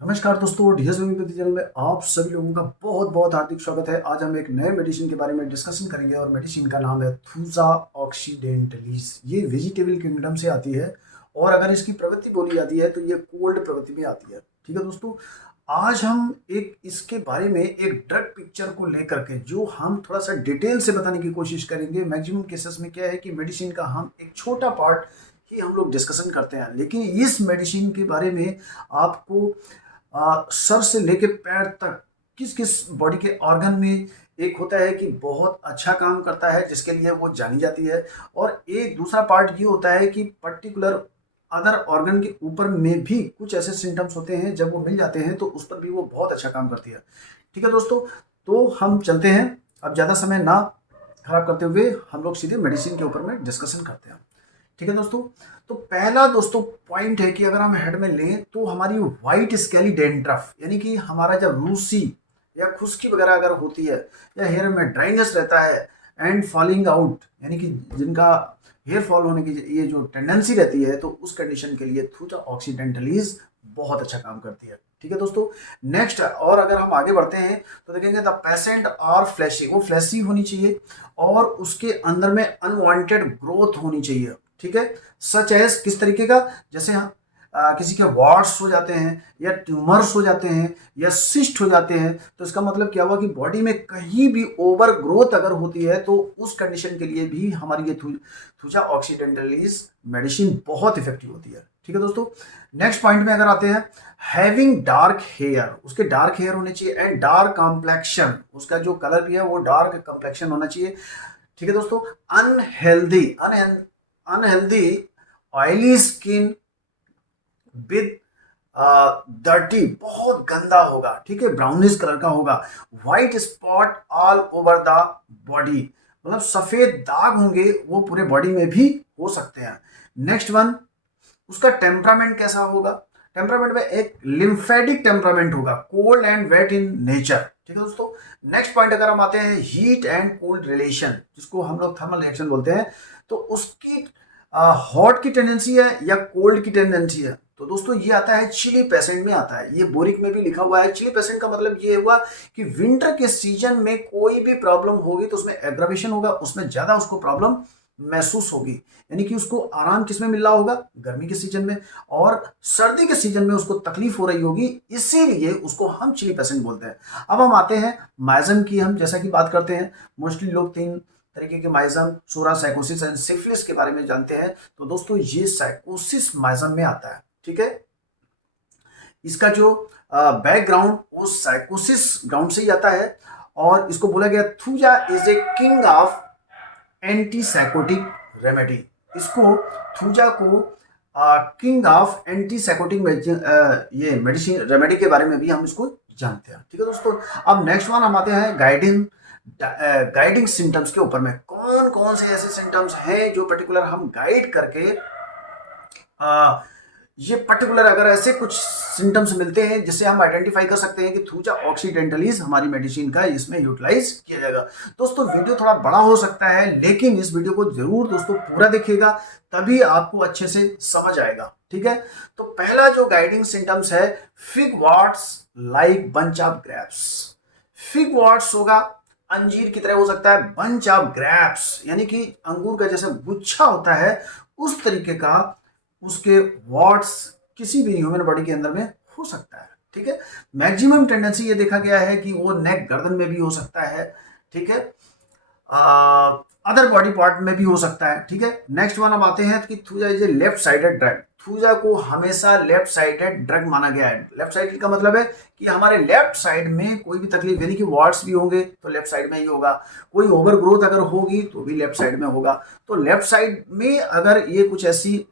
नमस्कार दोस्तों, DS homeopathy channel में आप सभी लोगों का बहुत बहुत हार्दिक स्वागत है। आज हम एक नए मेडिसिन के बारे में डिस्कशन करेंगे और मेडिसिन का नाम है थूजा ऑक्सीडेंटलीज। ये वेजिटेबल किंगडम से आती है और अगर इसकी प्रवृत्ति बोली जाती है तो ये कोल्ड प्रवृत्ति में आती है। ठीक है दोस्तों, आज हम एक इसके बारे में एक ड्रग पिक्चर को लेकर के जो हम थोड़ा सा डिटेल से बताने की कोशिश करेंगे। मैक्सिमम केसेस में क्या है कि मेडिसिन का हम एक छोटा पार्ट ही हम लोग डिस्कशन करते हैं, लेकिन इस मेडिसिन के बारे में आपको सर से लेके पैर तक किस किस बॉडी के ऑर्गन में एक होता है कि बहुत अच्छा काम करता है जिसके लिए वो जानी जाती है, और एक दूसरा पार्ट ये होता है कि पर्टिकुलर अदर ऑर्गन के ऊपर में भी कुछ ऐसे सिम्टम्स होते हैं, जब वो मिल जाते हैं तो उस पर भी वो बहुत अच्छा काम करती है। ठीक है दोस्तों, तो हम चलते हैं, अब ज़्यादा समय ना खराब करते हुए हम लोग सीधे मेडिसिन के ऊपर में डिस्कशन करते हैं। ठीक है दोस्तों, तो पहला दोस्तों पॉइंट है कि अगर हम हेड में लें तो हमारी व्हाइट स्केली डेंड्रफ, यानी कि हमारा जब रूसी या खुश्की वगैरह अगर होती है या हेयर में ड्राइनेस रहता है एंड फॉलिंग आउट, यानी कि जिनका हेयर फॉल होने की ये जो टेंडेंसी रहती है, तो उस कंडीशन के लिए थूजा ऑक्सीडेंटलीज बहुत अच्छा काम करती है। ठीक है दोस्तों, नेक्स्ट और अगर हम आगे बढ़ते हैं तो देखेंगे द पेशेंट आर फ्लैशी, वो फ्लैशी होनी चाहिए और उसके अंदर में अनवांटेड ग्रोथ होनी चाहिए। ठीक है, सच एज किस तरीके का, जैसे हम किसी के वार्ट्स हो जाते हैं या ट्यूमर्स हो जाते हैं या सिस्ट हो जाते हैं, तो इसका मतलब क्या हुआ कि बॉडी में कहीं भी ओवर ग्रोथ अगर होती है तो उस कंडीशन के लिए भी हमारी ये थूजा ऑक्सीडेंटलीज मेडिसिन बहुत इफेक्टिव होती है। ठीक है दोस्तों, नेक्स्ट पॉइंट में अगर आते हैं, हैविंग डार्क हेयर, उसके डार्क हेयर होने चाहिए एंड डार्क कॉम्प्लेक्शन, उसका जो कलर भी है वो डार्क कॉम्प्लेक्शन होना चाहिए। ठीक है दोस्तों, unhealthy unhealthy oily skin with dirty, बहुत गंदा होगा। ठीक है, ब्राउनिश कलर का होगा। White spot all over the body, मतलब सफेद दाग होंगे वो पूरे बॉडी में भी हो सकते हैं। नेक्स्ट वन, उसका टेम्परामेंट कैसा होगा, टेम्परामेंट में एक लिम्फेटिक टेम्परामेंट होगा, cold and wet in nature. ठीक है दोस्तों, नेक्स्ट पॉइंट अगर हम आते हैं, हीट एंड कोल्ड रिलेशन, जिसको हम लोग थर्मल रिएक्शन बोलते हैं, तो उसकी हॉट की टेंडेंसी है या कोल्ड की टेंडेंसी है। तो दोस्तों ये आता है चिली पेशेंट में आता है, ये बोरिक में भी लिखा हुआ है। चिली पेशेंट का मतलब ये हुआ कि विंटर के सीजन में कोई भी प्रॉब्लम होगी तो उसमें एग्रावेशन होगा, उसमें ज्यादा उसको प्रॉब्लम महसूस होगी, यानी कि उसको आराम किस में मिल रहा होगा, गर्मी के सीजन में, और सर्दी के सीजन में उसको तकलीफ हो रही होगी, इसीलिए उसको हम चिली पेशेंट बोलते हैं। अब हम आते हैं माइजम की, हम जैसा कि बात करते हैं मोस्टली लोग तीन तरीके के माइजम, सोरा, साइकोसिस एंड सिफिलिस के बारे में जानते हैं। तो दोस्तों ये साइकोसिस माइजम में आता है। ठीक है, इसका जो बैकग्राउंड वो साइकोसिस ग्राउंड से ही आता है, और इसको बोला गया thuja is a king of antipsychotic remedy. इसको थूजा को किंग ऑफ एंटीसाइकोटिक ये मेडिसिन रेमेडी के बारे में भी हम इसको जानते हैं। ठीक है दोस्तों, अब नेक्स्ट वन हम आते हैं गाइडिंग सिम्टम्स के ऊपर में। कौन कौन से ऐसे सिम्टम्स हैं जो पर्टिकुलर हम गाइड करके ये पर्टिकुलर अगर ऐसे कुछ सिम्टम्स मिलते हैं जिससे हम आइडेंटिफाई कर सकते हैं कि थूजा ऑक्सीडेंटलीज हमारी मेडिसिन का इसमें यूटिलाइज किया जाएगा। दोस्तों वीडियो थोड़ा बड़ा हो सकता है, लेकिन इस वीडियो को जरूर दोस्तों पूरा देखिएगा, तभी आपको अच्छे से समझ आएगा। ठीक है, तो पहला जो गाइडिंग सिम्टम्स है, fig warts like bunch of grapes. Fig warts होगा, अंजीर की तरह हो सकता है, बंच ऑफ ग्रेप्स यानी कि अंगूर का जैसा गुच्छा होता है उस तरीके का उसके वाट्स किसी भी ह्यूमन बॉडी के अंदर में हो सकता है। ठीक है, मैक्सिमम टेंडेंसी ये देखा गया है कि वो नेक गर्दन में भी हो सकता है। ठीक है, अदर बॉडी पार्ट में भी हो सकता है। ठीक है, नेक्स्ट वन अब आते हैं कि thuja is a left sided drug. Thuja को हमेशा लेफ्ट साइडेड ड्रग माना गया है। लेफ्ट साइडेड का मतलब है कि हमारे लेफ्ट साइड में कोई भी तकलीफ, यानी कि वार्ड्स भी होंगे तो लेफ्ट साइड में ही होगा, कोई ओवर ग्रोथ अगर होगी तो भी लेफ्ट साइड में होगा। तो लेफ्ट साइड में अगर ये कुछ ऐसी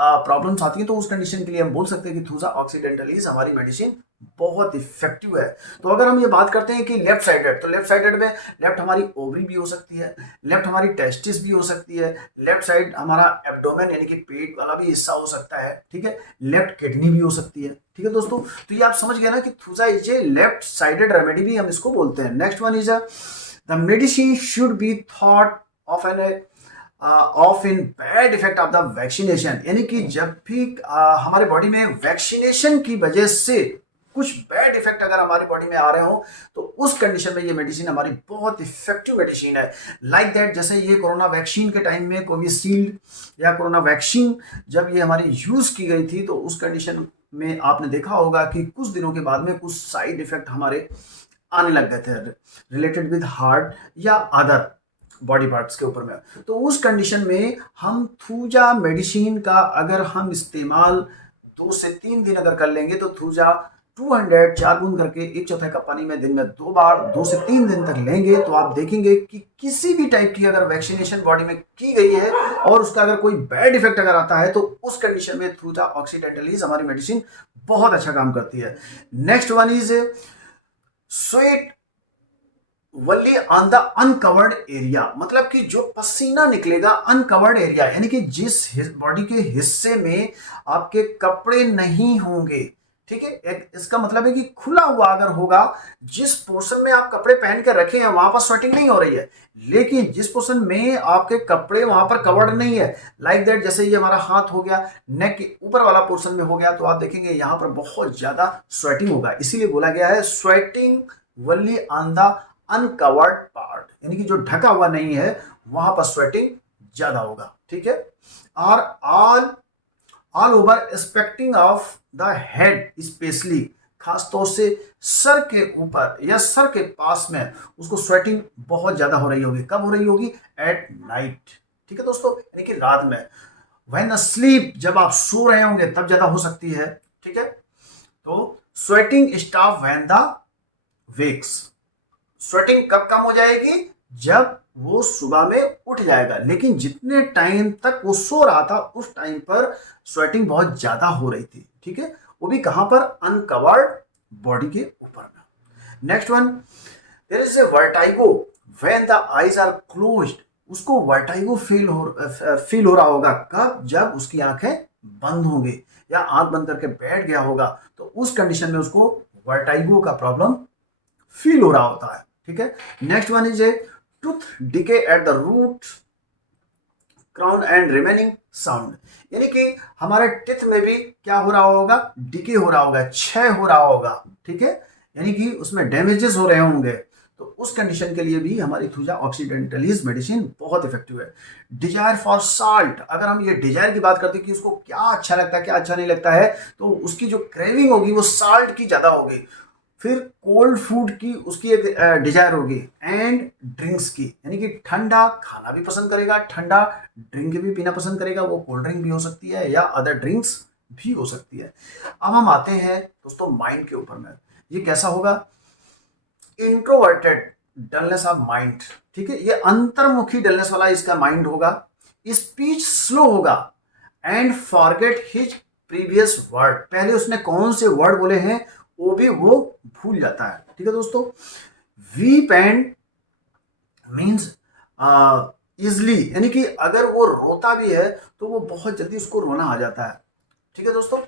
प्रॉब्लम्स आती हैं तो उस कंडीशन के लिए हम बोल सकते हैं कि थूजा ऑक्सीडेंटलीज हमारी मेडिसिन बहुत इफेक्टिव है। तो अगर हम ये बात करते हैं कि लेफ्ट साइडेड, तो लेफ्ट साइडेड में लेफ्ट हमारी ओवरी भी हो सकती है, लेफ्ट हमारी टेस्टिस भी हो सकती है, लेफ्ट साइड हमारा एब्डोमेन यानी कि पेट वाला भी हिस्सा हो सकता है। ठीक है, लेफ्ट किडनी भी हो सकती है। ठीक है दोस्तों, तो ये आप समझ गए ना कि thuja is a left sided remedy भी हम इसको बोलते हैं। Next one is the medicine should be thought of an of in bad effect of the vaccination, यानी कि जब भी हमारे बॉडी में वैक्सीनेशन की वजह से कुछ बैड इफेक्ट अगर हमारी बॉडी में आ रहे हो तो उस कंडीशन में ये मेडिसिन हमारी बहुत इफेक्टिव मेडिसिन है। लाइक दैट, जैसे ये कोरोना वैक्सीन के टाइम में कोविशील्ड या कोरोना वैक्सीन जब ये हमारी यूज की गई थी तो उस कंडीशन में आपने देखा होगा कि कुछ दिनों के बाद में कुछ साइड इफेक्ट हमारे आने लग गए थे रिलेटेड विद हार्ट या अदर बॉडी पार्ट्स के ऊपर में। तो उस कंडीशन में हम थूजा मेडिसिन का अगर हम इस्तेमाल 2 से 3 दिन अगर कर लेंगे तो थूजा 200 4 बूंद करके 1/4 कप पानी में दिन में 2 बार 2 से 3 दिन तक लेंगे तो आप देखेंगे कि किसी भी टाइप की अगर वैक्सीनेशन बॉडी में की गई है और उसका अगर कोई बैड इफेक्ट अगर आता है तो उस कंडीशन में थूजा ऑक्सीडेंटलीज हमारी मेडिसिन बहुत अच्छा काम करती है। Next one is sweat Valli on the uncovered area, मतलब कि जो पसीना निकलेगा अनकवर्ड एरिया, यानी कि जिस बॉडी के हिस्से में आपके कपड़े नहीं होंगे, ठीक है, इसका मतलब है कि खुला हुआ अगर होगा, जिस पोर्शन में आप कपड़े पहन कर रखे हैं वहां पर स्वेटिंग नहीं हो रही है, लेकिन जिस पोर्शन में आपके कपड़े वहां पर कवर्ड नहीं है, लाइक दैट जैसे ये हमारा हाथ हो गया, नेक के ऊपर वाला पोर्शन में हो गया, तो आप देखेंगे यहां पर बहुत ज्यादा स्वेटिंग होगा। इसीलिए बोला गया है sweating Valli on the uncovered part, यानी कि जो ढका हुआ नहीं है वहां पर स्वेटिंग ज्यादा होगा, ठीक है। और all over respecting of the head, specially खासतौर से सर के ऊपर या सर के पास में उसको स्वेटिंग बहुत ज्यादा हो रही होगी। कब हो रही होगी? एट नाइट, ठीक है दोस्तों, यानी कि रात में, व्हेन स्लीप, जब आप सो रहे होंगे तब ज्यादा हो सकती है, ठीक है। तो sweating stop when the wakes, sweating कब कम हो जाएगी? जब वो सुबह में उठ जाएगा, लेकिन जितने टाइम तक वो सो रहा था उस टाइम पर स्वेटिंग बहुत ज्यादा हो रही थी, ठीक है, वो भी कहां पर? अनकवर्ड बॉडी के ऊपर में। Next one, there is a vertigo when the eyes are closed, उसको वर्टाइगो फील हो रहा होगा। कब? जब उसकी आंखें बंद होंगी या आंख बंद करके बैठ गया होगा, तो उस कंडीशन में उसको वर्टाइगो का प्रॉब्लम फील हो रहा होता है, ठीक है। Next one is a tooth decay at the root crown and remaining sound, यानी कि हमारे टिथ में भी क्या हो रहा होगा? डिके हो रहा होगा, क्षय हो रहा होगा, ठीक है, यानी कि उसमें डैमेजेस हो रहे होंगे। तो उस कंडीशन के लिए भी हमारी थूजा ऑक्सीडेंटलीज मेडिसिन बहुत इफेक्टिव है। डिजायर फॉर साल्ट, अगर हम ये डिजायर की बात करते हैं कि उसको क्या अच्छा लगता है क्या अच्छा नहीं लगता है, तो उसकी जो क्रेविंग होगी वो साल्ट की ज्यादा होगी। फिर कोल्ड फूड की उसकी एक डिजायर होगी, एंड ड्रिंक्स की, यानी कि ठंडा खाना भी पसंद करेगा, ठंडा ड्रिंक भी पीना पसंद करेगा, वो कोल्ड ड्रिंक भी हो सकती है या अदर ड्रिंक्स भी हो सकती है। अब हम आते हैं दोस्तों माइंड के ऊपर में, ये कैसा होगा? इंट्रोवर्टेड डलनेस ऑफ माइंड, ठीक है, ये अंतर्मुखी डलनेस वाला इसका माइंड होगा। स्पीच स्लो होगा and forget his previous word, पहले उसने कौन से वर्ड बोले हैं वो भी वो भूल जाता है, ठीक है दोस्तों। वीप एंड मीन्स इजली, यानी कि अगर वो रोता भी है तो वो बहुत जल्दी उसको रोना आ जाता है, ठीक है दोस्तों।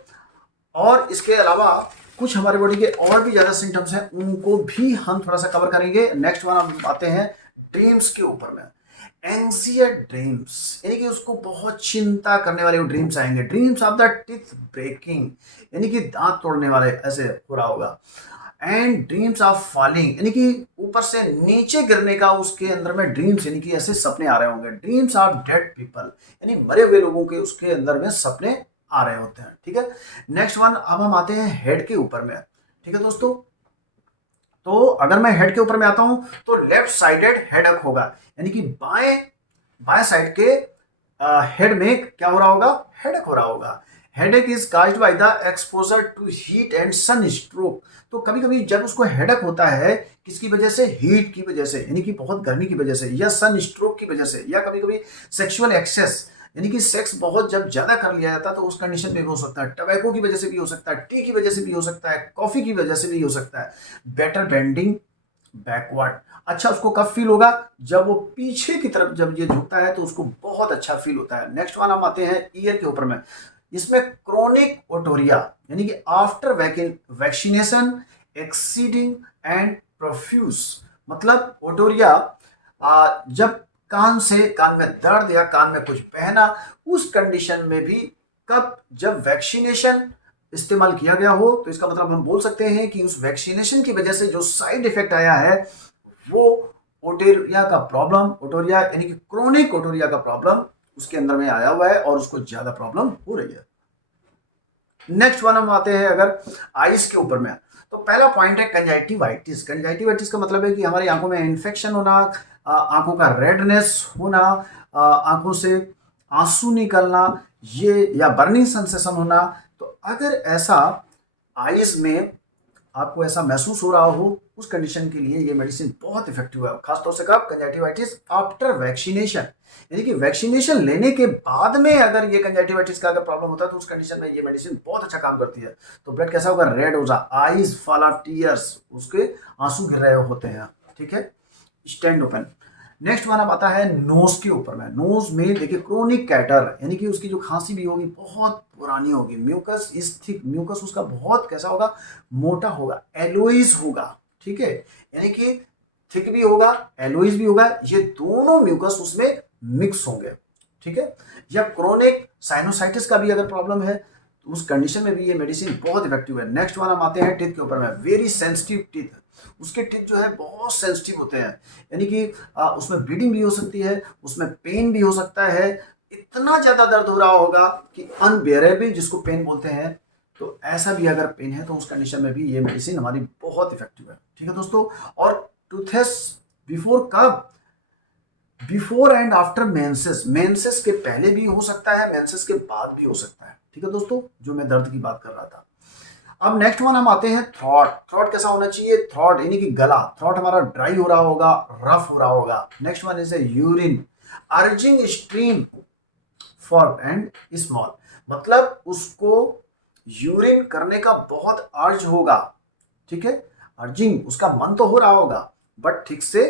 और इसके अलावा कुछ हमारे बॉडी के और भी ज्यादा सिम्टम्स हैं, उनको भी हम थोड़ा सा कवर करेंगे। नेक्स्ट वन हम आते हैं ड्रीम्स के ऊपर में। एंग्जियस ड्रीम्स, यानी कि उसको बहुत चिंता करने वाले ड्रीम्स आएंगे। Dreams of the teeth breaking, यानी कि दांत तोड़ने वाले ऐसे हो रहा होगा। एंड ड्रीम्स ऑफ फॉलिंग, यानी कि ऊपर से नीचे गिरने का उसके अंदर में ड्रीम्स, यानी कि ऐसे सपने आ रहे होंगे। ड्रीम्स ऑफ डेड पीपल, यानी मरे हुए लोगों के उसके अंदर में सपने आ रहे होते हैं, ठीक है। नेक्स्ट वन, अब हम आते हैं हेड के ऊपर में, ठीक है दोस्तों। तो अगर मैं हेड के ऊपर में आता हूं तो लेफ्ट साइडेड हेडेक होगा, यानी कि बाएं साइड के हेड में क्या हो रहा होगा? हेडेक हो रहा होगा। Headache is caused by the exposure to heat and sun stroke, तो कभी कभी जब उसको हेडेक होता है किसकी वजह से? हीट की वजह से, यानी कि बहुत गर्मी की वजह से, या सन स्ट्रोक की वजह से, या कभी कभी सेक्सुअल एक्सेस, यानी कि सेक्स बहुत जब ज्यादा कर लिया जाता है तो उस कंडीशन में भी हो सकता है। टबैको की वजह से भी हो सकता है, टी की वजह से भी हो सकता है, कॉफी की वजह से भी हो सकता है। बेटर बेंडिंग बैकवर्ड, अच्छा उसको कब फील होगा? जब वो पीछे की तरफ जब ये झुकता है तो उसको बहुत अच्छा फील होता है। नेक्स्ट वन हम आते हैं ईयर के ऊपर में। इसमें क्रोनिक ओटोरिया, यानी कि after vaccination exceeding and profuse, मतलब ओटोरिया जब कान में दर्द या कान में कुछ बहना, उस कंडीशन में भी कब, जब वैक्सीनेशन इस्तेमाल किया गया हो, तो इसका मतलब हम बोल सकते हैं कि उस वैक्सीनेशन की वजह से जो साइड इफेक्ट आया है वो ओटोरिया का प्रॉब्लम, ओटोरिया यानी कि क्रोनिक ओटोरिया का प्रॉब्लम उसके अंदर में आया हुआ है और उसको ज्यादा प्रॉब्लम हो रही है। नेक्स्ट वन हम आते हैं अगर आईज के ऊपर में, तो पहला पॉइंट है कंजाइटिवाइटिस। कंजाइटिवाइटिस का मतलब है कि हमारी आंखों में इन्फेक्शन होना, आंखों का रेडनेस होना, आंखों से आंसू निकलना, ये या बर्निंग सेंसेशन होना। तो अगर ऐसा आईज में आपको ऐसा महसूस हो रहा हो, उस कंडीशन के लिए ये मेडिसिन बहुत इफेक्टिव है। खासतौर से कब, कंजक्टिवाइटिस आफ्टर वैक्सीनेशन, यानी कि वैक्सीनेशन लेने के बाद में अगर ये कंजक्टिवाइटिस का अगर प्रॉब्लम होता है तो उस कंडीशन में ये मेडिसिन बहुत अच्छा काम करती है। तो ब्लड कैसा होगा, रेड होगा, आईज फॉल ऑफ टीयर्स, उसके आंसू गिर रहे होते हैं, ठीक है, स्टैंड ओपन। नेक्स्ट वन अब आता है नोज के ऊपर में। नोज में देखिए क्रोनिक कैटर, यानी कि उसकी जो खांसी भी होगी बहुत पुरानी होगी, म्यूकस इज थिक, म्यूकस उसका बहुत कैसा होगा, मोटा होगा, एलोइस होगा, ठीक है, यानी कि थिक भी होगा, एलोइस भी होगा, ये दोनों म्यूकस उसमें मिक्स होंगे, ठीक है। या क्रोनिक साइनोसाइटिस का भी अगर प्रॉब्लम है तो उस कंडीशन में भी ये मेडिसिन बहुत इफेक्टिव है। नेक्स्ट वन हम आते हैं टीथ के ऊपर में। वेरी सेंसिटिव टीथ, उसके टीथ जो है बहुत सेंसिटिव होते हैं, यानी कि उसमें ब्लीडिंग भी हो सकती है, उसमें पेन भी हो सकता है, इतना ज्यादा दर्द हो रहा होगा कि अनबेरेबल जिसको पेन बोलते हैं। तो ऐसा भी अगर पेन है तो उस कंडीशन में भी ये मेडिसिन हमारी बहुत इफेक्टिव है, ठीक है दोस्तों। और टूथेस बिफोर कब, before and after menses, menses के पहले भी हो सकता है, मेंसेस के बाद भी हो सकता है, ठीक है दोस्तों, जो मैं दर्द की बात कर रहा था। अब नेक्स्ट वन हम आते हैं थ्रॉट। थ्रॉट कैसा होना चाहिए, थ्रॉट यानी कि गला, थ्रॉट हमारा ड्राई हो रहा होगा, रफ हो रहा होगा। Next one is urine, urging stream for and small, मतलब उसको यूरिन करने का बहुत अर्ज होगा, ठीक है, अर्जिंग, उसका मन तो हो रहा होगा बट ठीक से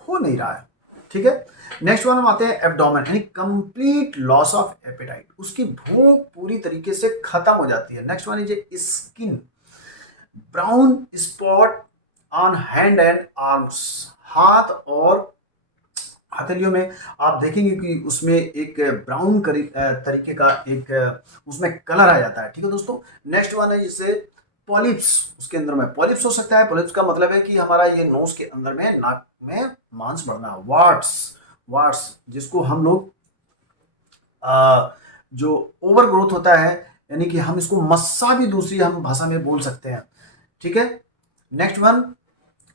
हो नहीं रहा है, ठीक है। नेक्स्ट वन हम आते हैं एब्डोमेन, यानी कंप्लीट लॉस ऑफ एपेटाइट, उसकी भूख पूरी तरीके से खत्म हो जाती है। Next one is skin, brown spot on hand and arms, हाथ और हथेलियों में आप देखेंगे कि उसमें एक ब्राउन तरीके का एक उसमें कलर आ जाता है, ठीक है दोस्तों। नेक्स्ट वन है जिससे पॉलिप्स, उसके अंदर में पॉलिप्स हो सकता है। पॉलिप्स का मतलब है कि हमारा ये नोज के अंदर में, नाक में मांस बढ़ना। वार्ट्स, वार्ट्स जिसको हम लोग जो ओवर ग्रोथ होता है, यानी कि हम इसको मस्सा भी दूसरी हम भाषा में बोल सकते हैं, ठीक है। नेक्स्ट वन,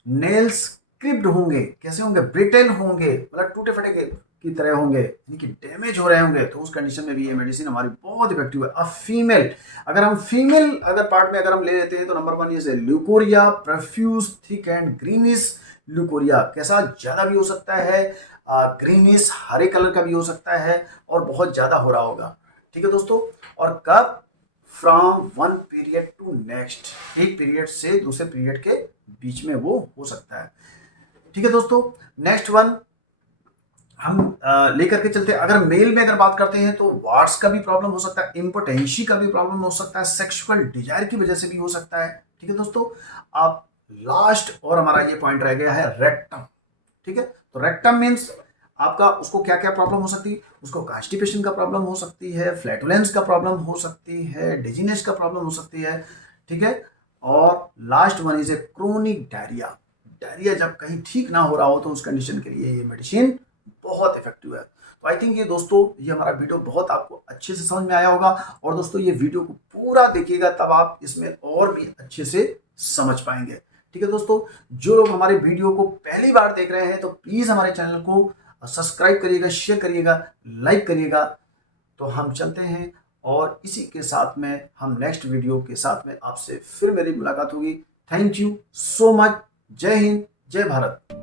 नेल्स क्रिप्ड होंगे, कैसे होंगे, ब्रिटेल होंगे, मतलब टूटे फटे की तरह होंगे, यानी कि डैमेज हो रहे होंगे, तो उस कंडीशन में भी ये मेडिसिन हमारी बहुत इफेक्टिव है। अब फीमेल, अगर हम फीमेल अगर पार्ट में अगर हम ले लेते हैं तो नंबर वन ये leucorrhoea, profuse thick and greenish leucorrhoea, कैसा ज्यादा भी हो सकता है, ग्रीनिश हरे कलर का भी हो सकता है और बहुत ज्यादा हो रहा होगा, ठीक है दोस्तों। और कब, from one period to next, एक पीरियड से दूसरे पीरियड के बीच में वो हो सकता है, ठीक है दोस्तों। नेक्स्ट वन हम लेकर के चलते हैं। अगर मेल में अगर बात करते हैं तो वार्ड्स का भी प्रॉब्लम हो सकता है, इम्पोटेंसी का भी प्रॉब्लम हो सकता है, सेक्सुअल डिजायर की वजह से भी हो सकता है, ठीक है दोस्तों। आप लास्ट और हमारा ये पॉइंट रह गया है रेक्टम, ठीक है। तो रेक्टम मीन्स आपका उसको क्या क्या प्रॉब्लम हो सकती है, उसको कॉन्स्टिपेशन का प्रॉब्लम हो सकती है, फ्लैटुलेंस का प्रॉब्लम हो सकती है, डिजीनेस का प्रॉब्लम हो सकती है, ठीक है। और last one is A chronic diarrhoea, diarrhoea जब कहीं ठीक ना हो रहा हो तो उस कंडीशन के लिए ये मेडिसिन बहुत इफेक्टिव है। तो आई थिंक ये दोस्तों, ये हमारा वीडियो बहुत आपको अच्छे से समझ में आया होगा। और दोस्तों ये वीडियो को पूरा देखिएगा तब आप इसमें और भी अच्छे से समझ पाएंगे, ठीक है दोस्तों। जो लोग हमारे वीडियो को पहली बार देख रहे हैं तो प्लीज हमारे चैनल को सब्सक्राइब करिएगा, शेयर करिएगा, लाइक करिएगा। तो हम चलते हैं और इसी के साथ में हम नेक्स्ट वीडियो के साथ में आपसे फिर मेरी मुलाकात होगी। Thank you so much. जय हिंद, जय भारत।